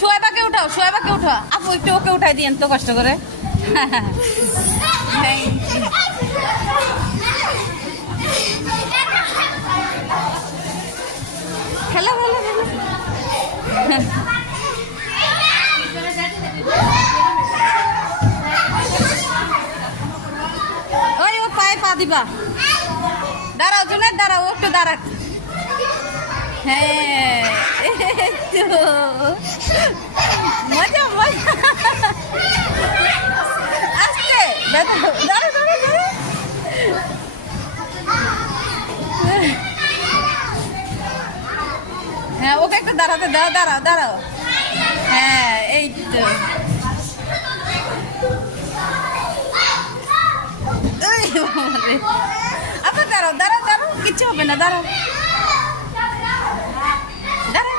সোয়েবাকে উঠাও, সোয়েবাকে উঠাও। আপু একটু ওকে উঠাই দিয়েন তো কষ্ট করে। খেলা ভালো ভালো। ওই ওর পায়ে পা দিবা। দাঁড়াও জুনের, দাঁড়াও একটু দাঁড়া। হ্যাঁ মজা মজা। আসছে দাঁড়া দাঁড়া দাঁড়া দাঁড়া। হ্যাঁ ওকে একটু দাঁড়াতে দাও, দাঁড়াও দাঁড়াও। হ্যাঁ এই তো। আপনার দাঁড়াও দাঁড়াও দাঁড়াও, কিচ্ছু হবে না, দাঁড়াও দাঁড়াও।